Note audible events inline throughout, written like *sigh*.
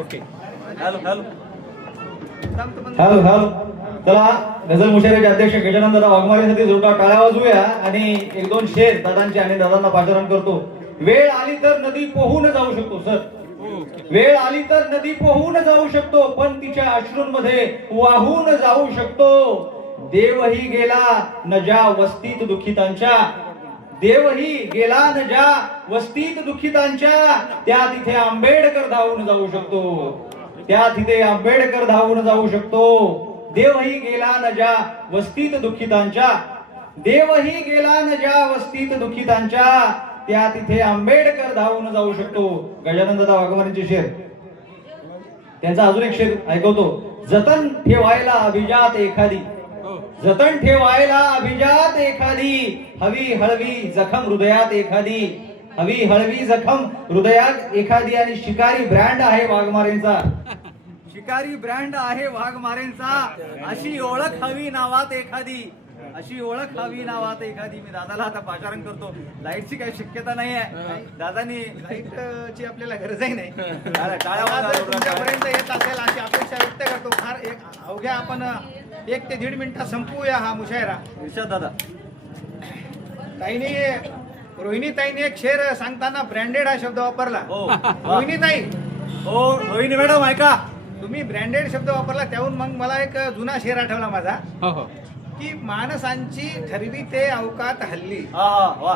Okay hello hello hello hello चला गझल मुशारीचे अध्यक्ष गजानन दादा वाघमारेसाठी जोरदार टाळ्या वाजूया आणि एक दोन शेर दादांचे आणि दादांना पाचारण करतो. वेळ आली तर नदी पोहून जाऊ शकतो सर. वेळ आली तर नदी पोहून जाऊ शकतो पण तिच्या अश्रूंमध्ये वाहून जाऊ शकतो. देवही गेला न ज्या वस्तीत दुखितांच्या देवही गेला न ज्या वस्तीत दुखितांच्या त्या तिथे आंबेडकर धावून जाऊ शकतो. त्या तिथे आंबेडकर धावून जाऊ शकतो. देवही गेला न ज्या वस्तीत दुःखितांच्या. देवही गेला न ज्या वस्तीत दुखितांच्या. त्या तिथे आंबेडकर धावून जाऊ शकतो. गजानन दादा शेर. त्यांचा अजून एक शेर ऐकवतो. जतन ठेवायला अभिजात एखादी. जतन ठेवायला अभिजात एखादी हवी हळवी जखम हृदयात एखादी हवी हळवी जखम हृदयात एखादी आणि शिकारी ब्रँड आहे वाघमारेंचा. शिकारी ब्रँड आहे वाघमारेंचा. अशी ओळख हवी नावात एखादी. अशी ओळख हवी नावात एखादी. मी दादाला आता पाचारण करतो. लाईटची काही शक्यता नाही आहे दादानी लाईटची आपल्याला गरजही नाही. *laughs* तुमच्यापर्यंत येत असेल अशी अपेक्षा व्यक्त करतो. फार एक अवघ्या आपण एक ते दीड मिनिटात संपवूया हा मुशायरा. दादा. ताईने रोहिणी ताईने एक शेर सांगताना ब्रँडेड हा शब्द वापरला. हो. रोहिणी ताई हो रोहिणी मॅडम ऐका. तुम्ही ब्रँडेड शब्द वापरला त्याहून मग मला एक जुना शेर आठवला माझा. हो हो. की माणसांची ठरविते अवकात हल्ली. हा हा वा.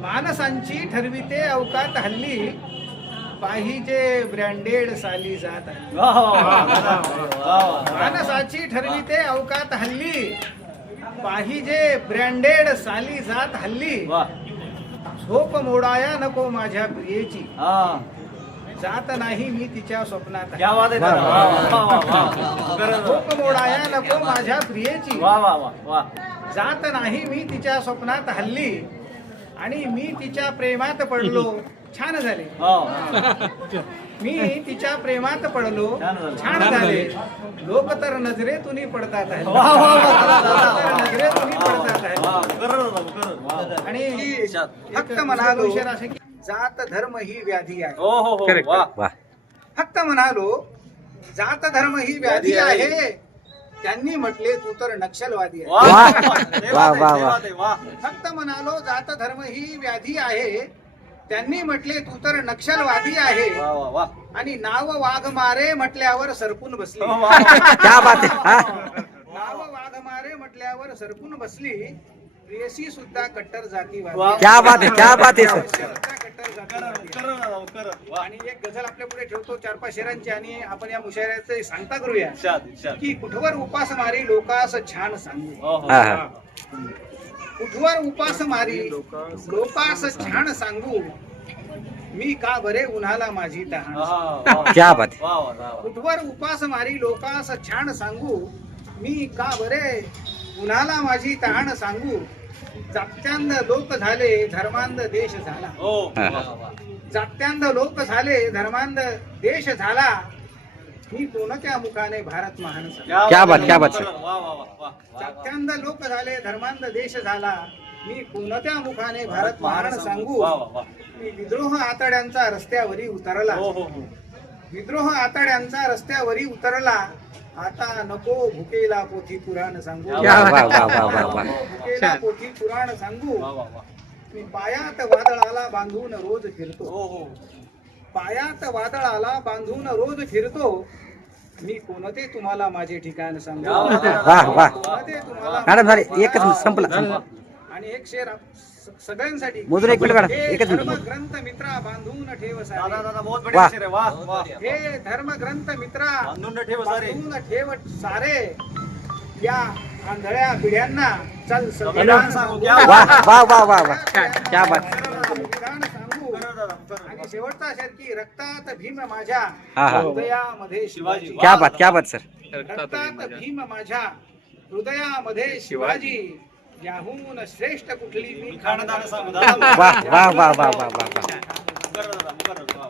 माणसांची ठरविते अवकात हल्ली. पाहिजे ब्रँडेड साली जात माणसाची ठरविते अवकात हल्ली. पाहिजे ब्रँडेड साली जात हल्ली. झोप मोडाया नको माझ्या प्रियेची. हा. जात नाही मी तिच्या स्वप्नात. झोप मोडाया नको माझ्या प्रियेची. जात नाही मी तिच्या स्वप्नात हल्ली. आणि मी तिच्या प्रेमात पडलो. छान झाले. हो. मी तिच्या प्रेमात पडलो. छान झालं. छान झाले. लोक तर नजरेतून पडतात आहे. लोक नजरेतून पडतात आहे. आणि फक्त म्हणालो शेर असे की जात धर्म ही व्याधी आहे. हो हो हो फक्त म्हणालो जात धर्म ही व्याधी आहे. त्यांनी म्हटले तू तर नक्षलवादी आहे. फक्त म्हणालो जात धर्म ही व्याधी आहे. त्यांनी म्हटले तू तर नक्षलवादी आहे वा वा वा आणि नाव वाघ मारे म्हटल्यावर सरकून बसली. क्या बात आहे हा नाव वाघ मारे म्हटल्यावर सरकून बसली प्रेयसी सुद्धा कट्टर जातीवादी वा. क्या बात आहे क्या बात आहे सर कट्टर जातीवादी. वा. आणि एक गझल आपल्या पुढे ठेवतो चार पाच शेरांची आणि आपण या मुशायऱ्याचे सांगता करूया इर्षाद, इर्षाद. की कुठवर उपास मारी लोकास छान सांगू हो, हो. हा, हा. कुठवर उपास मारी लोकास छान सांगू मी का बरे उन्हाला माझी तहान. क्या बात. कुठवर उपास मारी लोकास छान सांगू मी का बरे उन्हाला माझी तहान सांगू जात्यांद लोक झाले धर्मांध देश झाला हो. जात्यांद लोक झाले धर्मांध देश झाला मी कोणत्या मुखाने भारत महान झाला. क्या बात, क्या बात. सर. लोक झाले धर्मांध देश झाला. मी कोणत्या मुखाने भारत महान सांगू. मी विद्रोह आतड्यांचा रस्त्यावरी उतरला. हो हो हो. विद्रोह आतड्यांचा रस्त्यावरी उतरला. आता नको भुकेला पोथी पुराण सांगू. भुकेला पोथी पुराण सांगू. मी पायात वादळाला बांधून रोज फिरतो. हो हो. पायात वादळाला बांधून रोज फिरतो. मी कोणते तुम्हाला माझे ठिकाण सांगू? वा वा कोणते तुम्हाला मॅडम झाले एकच संपला संपला आणि एक शेर आप- स- सगळ्यांसाठी. मोजून एक मिनिट मॅडम हे एकच धर्म मिनिट. ग्रंथ मित्रा बांधून ठेव सारे. दादा दादा बहुत. बढिया शेर हे धर्म ग्रंथ मित्रा बांधून ठेव सारे. बांधून ठेव सारे. या आंधळ्या पिढ्यांना चल संविधान सांगू. क्या वा वा वा वा. वा क्या बात. शेवटचा शेर की रक्तात भीम माझ्या हा, हा. हृदयामध्ये शिवाजी. क्या बात क्या बात सर रक्तात भीम माझ्या हृदयामध्ये शिवाजी याहून श्रेष्ठ कुठली मी खानदान वा वा वा वा वा. वा.